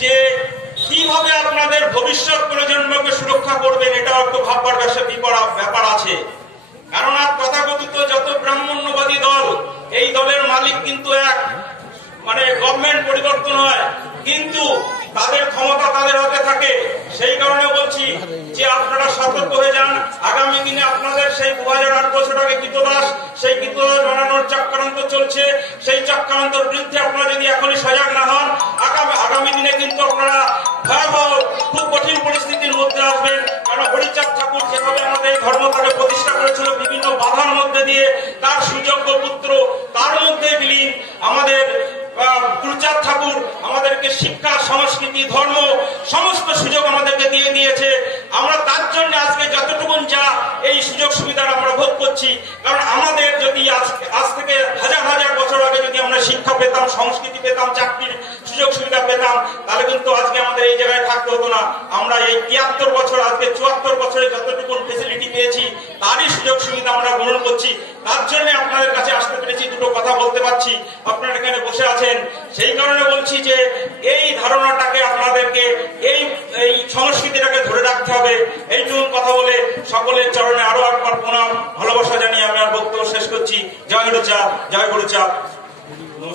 যে কিভাবে আপনাদের ভবিষ্যৎ প্রজন্মকে সুরক্ষা করবেন, এটাও একটু ভাববার ব্যাপার আছে। কারণ আর তথাকথিত যত ব্রাহ্মণ্যবাদী দল, এই দলের মালিক কিন্তু এক, মানে গভর্নমেন্ট পরিবর্তন হয় কিন্তু তাদের ক্ষমতা তাদের হাতে থাকে। সেই কারণে বলছি যে আপনারা সতর্ক হয়ে যান। আগামী দিনে আপনাদের সেই 2008 বছর কৃতদাস, সেই কৃতদাস বানানোর চক্রান্ত চলছে। সেই চক্রান্তের বিরুদ্ধে আপনারা যদি এখনই সজাগ না হন, আগামী দিনে কিন্তু আপনারা ভয়াবহ খুব কঠিন পরিস্থিতির মধ্যে আসবেন। কারণ হরিচাঁদ ঠাকুর যেভাবে আমাদের ধর্মটাকে প্রতিষ্ঠা করেছিল বিভিন্ন বাধার মধ্যে দিয়ে, তার সুযোগ্য পুত্র তার মধ্যে বিলীন আমাদের গুরুচাঁদ ঠাকুর আমাদেরকে শিক্ষা, সংস্কৃতি, ধর্ম সমস্ত সুযোগ আমাদেরকে দিয়ে দিয়েছে। আমরা তার জন্য আজকে যতটুকু যা এই সুযোগ সুবিধা আমরা ভোগ করছি। কারণ আমাদের যদি আজ থেকে হাজার হাজার বছর আগে যদি আমরা শিক্ষা পেতাম, সংস্কৃতি পেতাম, চাকরির সুযোগ সুবিধা পেতাম, তাহলে কিন্তু আজকে আমাদের এই জায়গায় থাকতে হতো না। আমরা এই 73 বছর, আজকে 74 বছরে যতটুকু ফেসিলিটি পেয়েছি তারই সুযোগ সুবিধা আমরা গ্রহণ করছি। তার জন্য আপনাদের কাছে আসতে পেরেছি, দুটো কথা বলতে পারছি, আপনারা এখানে বসে আছেন। সেই কারণে বলছি যে এই ধারণাটাকে আপনাদেরকে, এই সংস্কৃতিটাকে ধরে রাখতে হবে। এইটুকু কথা বলে সকলের চরণে আরো একবার প্রণাম, ভালোবাসা জানিয়ে আমি আর বক্তব্য শেষ করছি। জয় গুরুচাঁদ, জয় গুরুচাঁদ।